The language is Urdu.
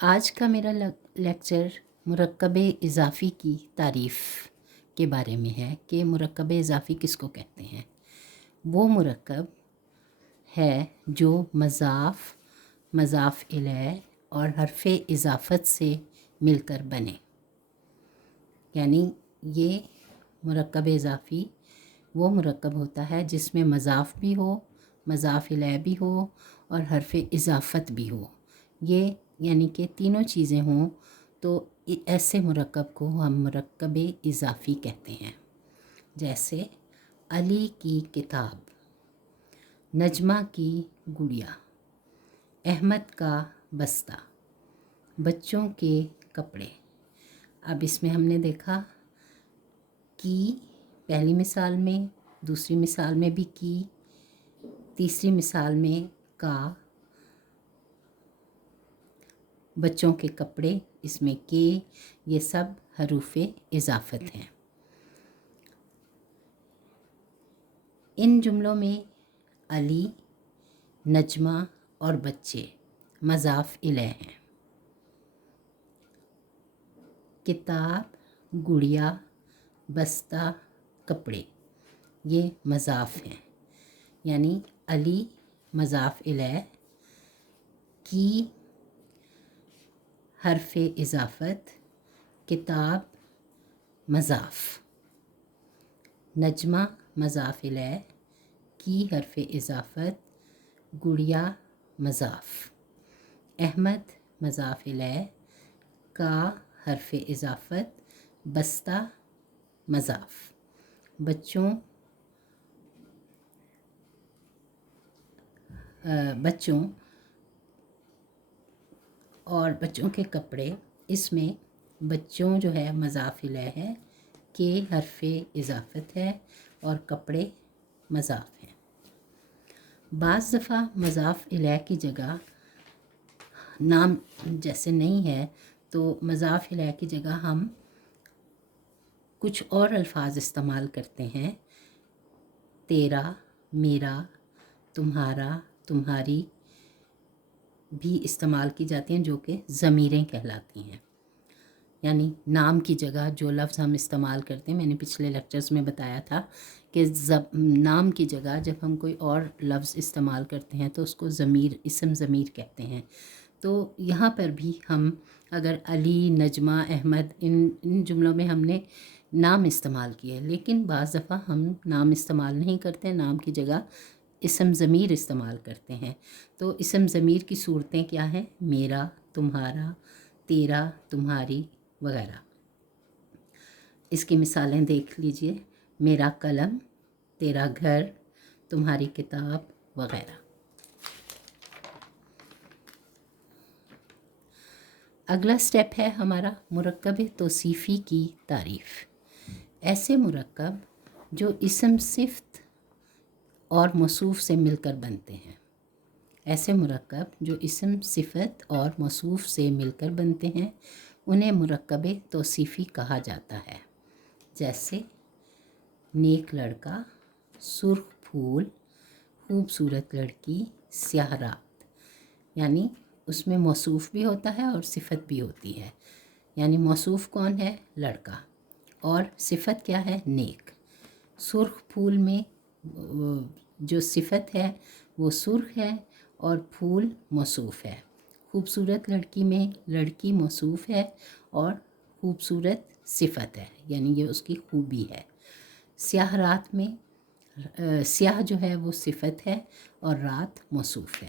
آج کا میرا لیکچر مرکب اضافی کی تعریف کے بارے میں ہے کہ مرکب اضافی کس کو کہتے ہیں۔ وہ مرکب ہے جو مضاف الیہ اور حرف اضافت سے مل کر بنے، یعنی یہ مرکب اضافی وہ مرکب ہوتا ہے جس میں مضاف بھی ہو، مضاف الیہ بھی ہو اور حرف اضافت بھی ہو، یہ یعنی کہ تینوں چیزیں ہوں تو ایسے مرکب کو ہم مرکب اضافی کہتے ہیں۔ جیسے علی کی کتاب، نجمہ کی گڑیا، احمد کا بستہ، بچوں کے کپڑے۔ اب اس میں ہم نے دیکھا کی پہلی مثال میں، دوسری مثال میں بھی کی، تیسری مثال میں کا، بچوں کے کپڑے اس میں کے، یہ سب حروف اضافت ہیں۔ ان جملوں میں علی، نجمہ اور بچے مضاف الیہ ہیں۔ کتاب، گڑیا، بستہ، کپڑے یہ مضاف ہیں، یعنی علی مضاف الیہ، کی حرف اضافت، کتاب مضاف، نجمہ مضاف الیہ، کی حرف اضافت، گڑیا مضاف، احمد مضاف الیہ، کا حرف اضافت، بستہ مضاف، بچوں اور بچوں کے کپڑے، اس میں بچوں جو ہے مضاف الیہ ہے، کے حرف اضافت ہے اور کپڑے مضاف ہیں۔ بعض دفعہ مضاف الیہ کی جگہ نام جیسے نہیں ہے تو مضاف الیہ کی جگہ ہم کچھ اور الفاظ استعمال کرتے ہیں، تیرا، میرا، تمہارا، تمہاری بھی استعمال کی جاتی ہیں جو کہ ضمیریں کہلاتی ہیں۔ یعنی نام کی جگہ جو لفظ ہم استعمال کرتے ہیں، میں نے پچھلے لیکچرز میں بتایا تھا کہ نام کی جگہ جب ہم کوئی اور لفظ استعمال کرتے ہیں تو اس کو اسم ضمیر کہتے ہیں۔ تو یہاں پر بھی ہم اگر علی، نجمہ، احمد ان جملوں میں ہم نے نام استعمال کیے، لیکن بعض دفعہ ہم نام استعمال نہیں کرتے، نام کی جگہ اسم ضمیر استعمال کرتے ہیں۔ تو اسم ضمیر کی صورتیں کیا ہیں؟ میرا، تمہارا، تیرا، تمہاری وغیرہ۔ اس کی مثالیں دیکھ لیجئے، میرا قلم، تیرا گھر، تمہاری کتاب وغیرہ۔ اگلا سٹیپ ہے ہمارا مرکب توصیفی کی تعریف۔ ایسے مرکب جو اسم صفت اور موصوف سے مل کر بنتے ہیں، ایسے مرکب جو اسم صفت اور موصوف سے مل کر بنتے ہیں انہیں مرکب توصیفی کہا جاتا ہے۔ جیسے نیک لڑکا، سرخ پھول، خوبصورت لڑکی، سیاہ رات، یعنی اس میں موصوف بھی ہوتا ہے اور صفت بھی ہوتی ہے۔ یعنی موصوف کون ہے؟ لڑکا، اور صفت کیا ہے؟ نیک۔ سرخ پھول میں جو صفت ہے وہ سرخ ہے اور پھول موصوف ہے۔ خوبصورت لڑکی میں لڑکی موصوف ہے اور خوبصورت صفت ہے، یعنی یہ اس کی خوبی ہے۔ سیاہ رات میں سیاہ جو ہے وہ صفت ہے اور رات موصوف ہے۔